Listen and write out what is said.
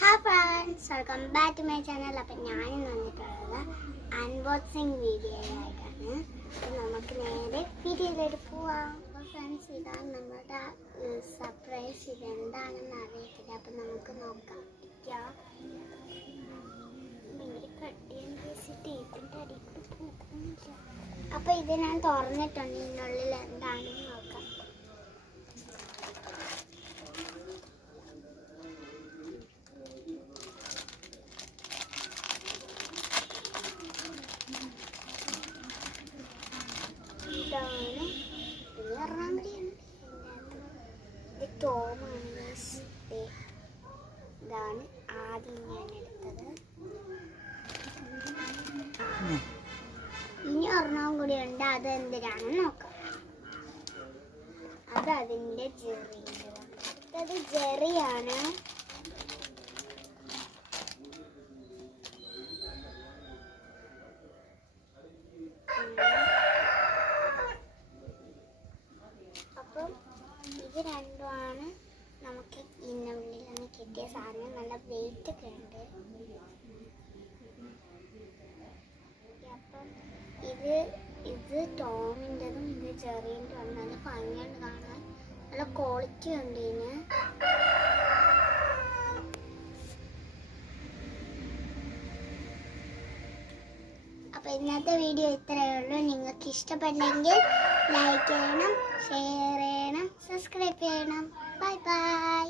Hi friends, welcome back to my channel. അപ്പോൾ ഞാൻ ഇന്ന് വന്നിട്ടുള്ളത് അൺബോക്സിങ് വീഡിയോയിലായിട്ടാണ്. അപ്പോൾ നമുക്ക് നേരെ വീഡിയോയിലേക്ക് പോവാം. അപ്പോൾ ഫ്രണ്ട്സ്, ഇതാണ് നമ്മുടെ സർപ്രൈസ്. ഇതെന്താണെന്ന് അറിയത്തില്ല. അപ്പോൾ നമുക്ക് നോക്കാം. അപ്പോൾ ഇത് ഞാൻ തുറന്നിട്ടുണ്ട്. ഇതിനുള്ളിൽ എന്താണെന്ന് നോക്കാം. ഇതാണ് ആദ്യം ഞാൻ എടുത്തത്. ഇനി ഒരെണ്ണം കൂടി ഉണ്ട്. അത് എന്തിനാണെന്ന് നോക്കാം. അത് അതിൻ്റെ ജെറിൻ്റെതാണ്. ജെറിയാണ്. അപ്പം ഇത് രണ്ടുമാണ് നമുക്ക് ഇതിനുള്ളിൽ നിന്ന് കിട്ടിയ സാധനം. നല്ല വെയിറ്റ് ഒക്കെ ഉണ്ട്. അപ്പം ഇത് ടോമിൻ്റെതും ഇത് ജെറിൻ്റെ ഉണ്ട്. നല്ല ഭംഗിയുണ്ട് കാണാൻ. നല്ല ക്വാളിറ്റി ഉണ്ട് ഇതിന്. അപ്പോൾ ഇന്നത്തെ വീഡിയോ ഇത്രയേ ഉള്ളൂ. നിങ്ങൾക്ക് ഇഷ്ടപ്പെട്ടെങ്കിൽ ലൈക്ക് ചെയ്യണം, ഷെയർ ചെയ്യണം, സബ്സ്ക്രൈബ് ചെയ്യണം. Bye bye.